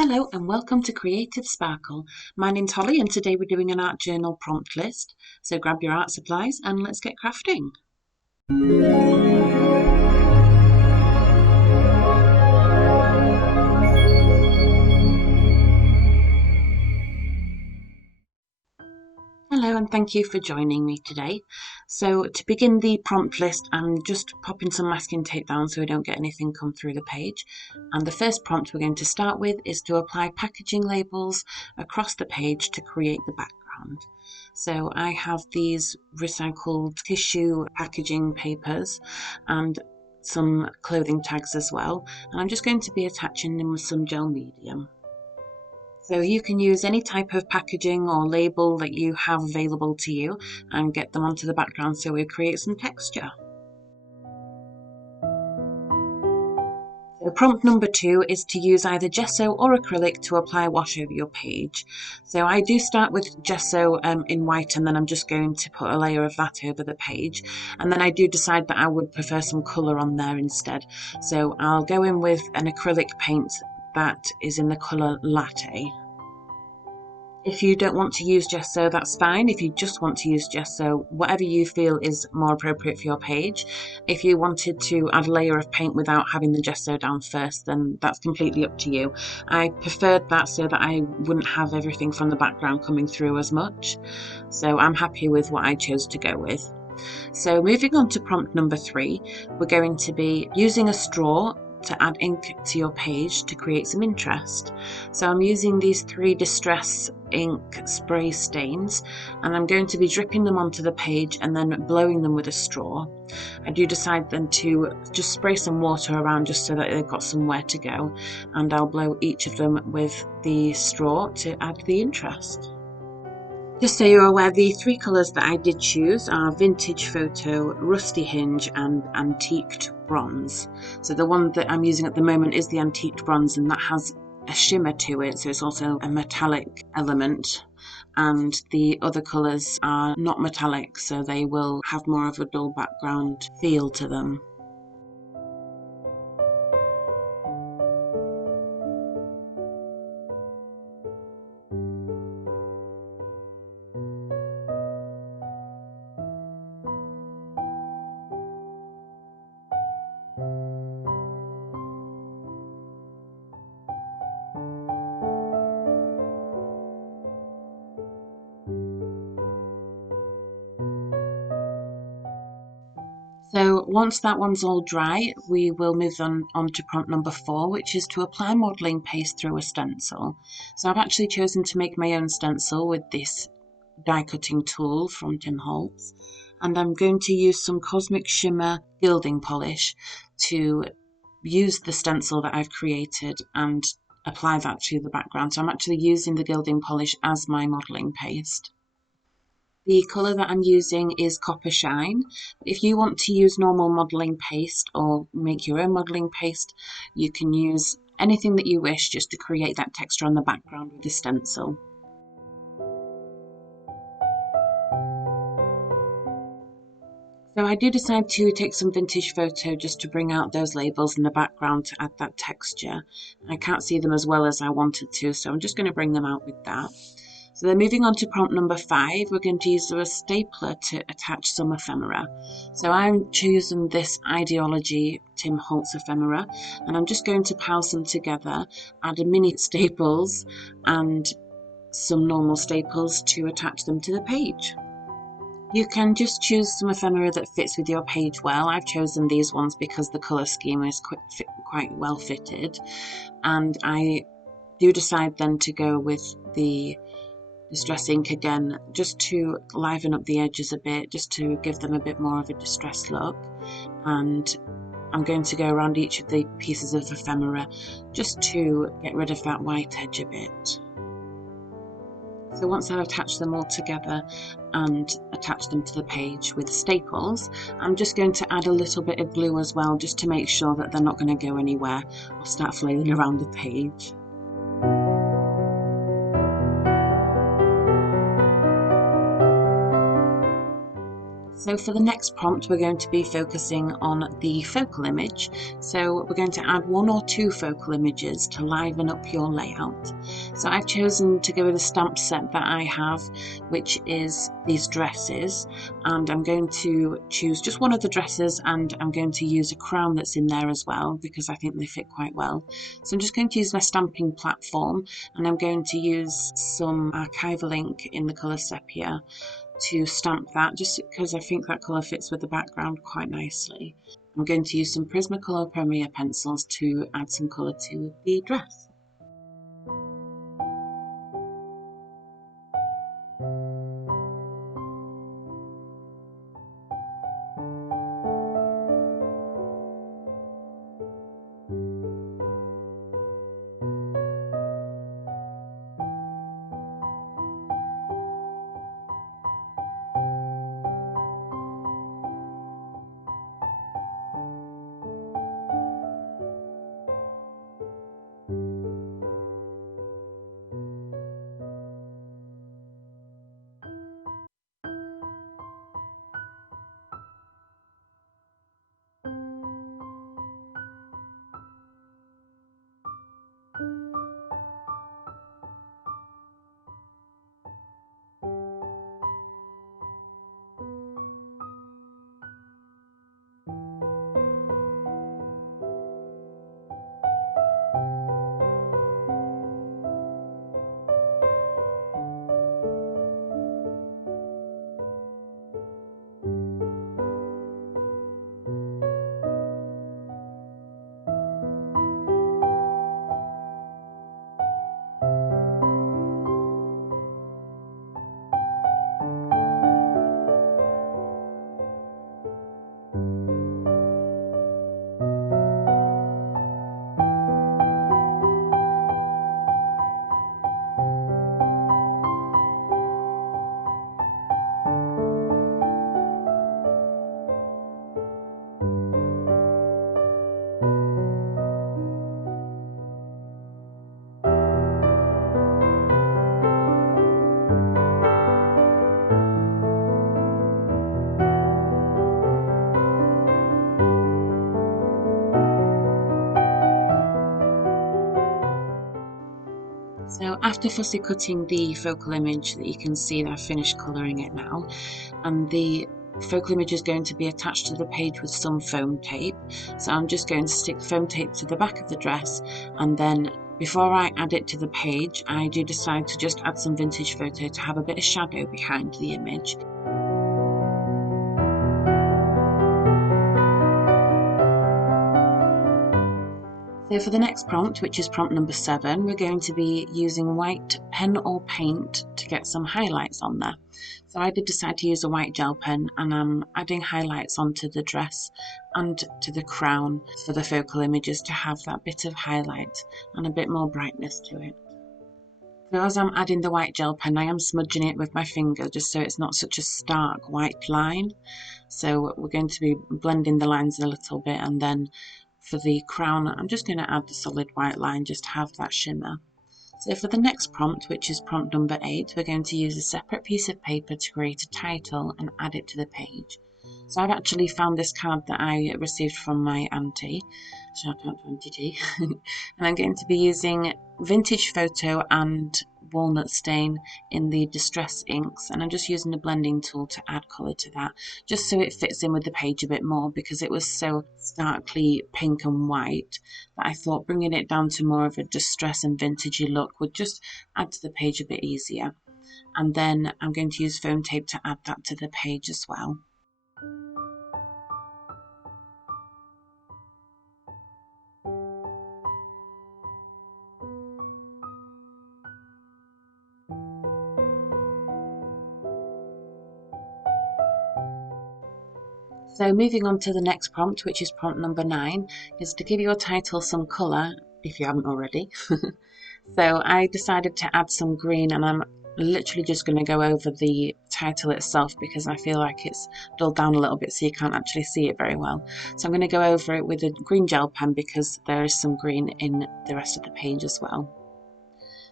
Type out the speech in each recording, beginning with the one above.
Hello and welcome to Creative Sparkle. My name's Holly and today we're doing an art journal prompt list. So grab your art supplies and let's get crafting. Hello and thank you for joining me today. So to begin the prompt list, I'm just popping some masking tape down so we don't get anything come through the page. And the first prompt we're going to start with is to apply packaging labels across the page to create the background. So I have these recycled tissue packaging papers and some clothing tags as well. And I'm just going to be attaching them with some gel medium. So you can use any type of packaging or label that you have available to you and get them onto the background so we create some texture. So prompt number 2 is to use either gesso or acrylic to apply a wash over your page. So I do start with gesso in white and then I'm just going to put a layer of that over the page. And then I do decide that I would prefer some colour on there instead. So I'll go in with an acrylic paint that is in the colour Latte. If you don't want to use gesso, that's fine. If you just want to use gesso, whatever you feel is more appropriate for your page. If you wanted to add a layer of paint without having the gesso down first, then that's completely up to you. I preferred that so that I wouldn't have everything from the background coming through as much. So I'm happy with what I chose to go with. So moving on to prompt number 3, we're going to be using a straw to add ink to your page to create some interest. So I'm using these 3 Distress ink spray stains and I'm going to be dripping them onto the page and then blowing them with a straw. I do decide then to just spray some water around just so that they've got somewhere to go, and I'll blow each of them with the straw to add the interest. Just so you're aware, the 3 colours that I did choose are Vintage Photo, Rusty Hinge and Antiqued Bronze. So the one that I'm using at the moment is the Antiqued Bronze, and that has a shimmer to it, so it's also a metallic element. And the other colours are not metallic, so they will have more of a dull background feel to them. So once that one's all dry, we will move on to prompt number 4, which is to apply modelling paste through a stencil. So I've actually chosen to make my own stencil with this die cutting tool from Tim Holtz, and I'm going to use some Cosmic Shimmer gilding polish to use the stencil that I've created and apply that to the background. So I'm actually using the gilding polish as my modelling paste. The colour that I'm using is Copper Shine. If you want to use normal modelling paste or make your own modelling paste, you can use anything that you wish just to create that texture on the background with the stencil. So I do decide to take some Vintage Photo just to bring out those labels in the background to add that texture. I can't see them as well as I wanted to, so I'm just going to bring them out with that. So then moving on to prompt number 5, we're going to use a stapler to attach some ephemera. So I'm choosing this idea-ology Tim Holtz ephemera, and I'm just going to pile some together, add a mini staples and some normal staples to attach them to the page. You can just choose some ephemera that fits with your page well. I've chosen these ones because the colour scheme is quite well fitted, and I do decide then to go with the Distress ink again, just to liven up the edges a bit, just to give them a bit more of a distressed look. And I'm going to go around each of the pieces of ephemera just to get rid of that white edge a bit. So once I've attached them all together and attached them to the page with staples, I'm just going to add a little bit of glue as well, just to make sure that they're not going to go anywhere or start flailing around the page. So for the next prompt, we're going to be focusing on the focal image. So we're going to add 1 or 2 focal images to liven up your layout. So I've chosen to go with a stamp set that I have, which is these dresses, and I'm going to choose just one of the dresses, and I'm going to use a crown that's in there as well because I think they fit quite well. So I'm just going to use my stamping platform, and I'm going to use some archival ink in the colour sepia to stamp that, just because I think that colour fits with the background quite nicely. I'm going to use some Prismacolor Premier pencils to add some colour to the dress. So after fussy cutting the focal image, that you can see that I've finished colouring it now, and the focal image is going to be attached to the page with some foam tape. So I'm just going to stick foam tape to the back of the dress, and then before I add it to the page, I do decide to just add some vintage photo to have a bit of shadow behind the image. So for the next prompt, which is prompt number 7, we're going to be using white pen or paint to get some highlights on there. So I did decide to use a white gel pen, and I'm adding highlights onto the dress and to the crown for the focal images to have that bit of highlight and a bit more brightness to it. So as I'm adding the white gel pen, I am smudging it with my finger just so it's not such a stark white line. So we're going to be blending the lines a little bit, and then for the crown, I'm just going to add the solid white line just to have that shimmer. So for the next prompt, which is prompt number 8, we're going to use a separate piece of paper to create a title and add it to the page. So I've actually found this card that I received from my auntie, shout out to Auntie G, and I'm going to be using vintage photo and walnut stain in the distress inks, and I'm just using a blending tool to add colour to that, just so it fits in with the page a bit more, because it was so starkly pink and white that I thought bringing it down to more of a distress and vintagey look would just add to the page a bit easier. And then I'm going to use foam tape to add that to the page as well. So moving on to the next prompt, which is prompt number 9, is to give your title some colour, if you haven't already. So I decided to add some green, and I'm literally just going to go over the title itself because I feel like it's dulled down a little bit so you can't actually see it very well. So I'm going to go over it with a green gel pen because there is some green in the rest of the page as well.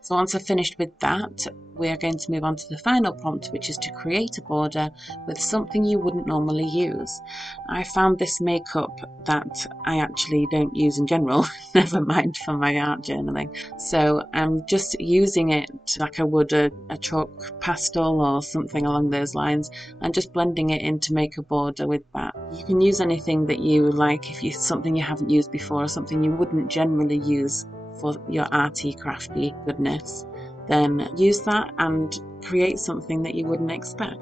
So once I've finished with that, we are going to move on to the final prompt, which is to create a border with something you wouldn't normally use. I found this makeup that I actually don't use in general, never mind for my art journaling. So I'm just using it like I would a chalk pastel or something along those lines, and just blending it in to make a border with that. You can use anything that you like. If it's something you haven't used before or something you wouldn't generally use for your arty crafty goodness, then use that and create something that you wouldn't expect.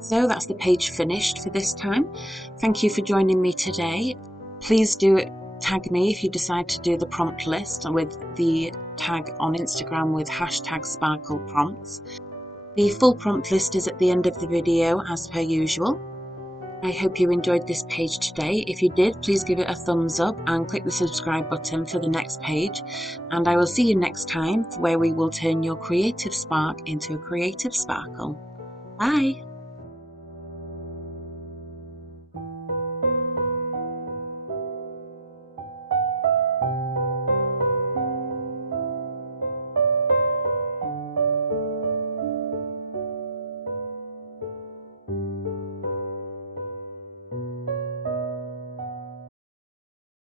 So that's the page finished for this time. Thank you for joining me today. Please do tag me if you decide to do the prompt list with the tag on Instagram with #sparkleprompts. The full prompt list is at the end of the video as per usual. I hope you enjoyed this page today. If you did, please give it a thumbs up and click the subscribe button for the next page. And I will see you next time, where we will turn your creative spark into a creative sparkle. Bye!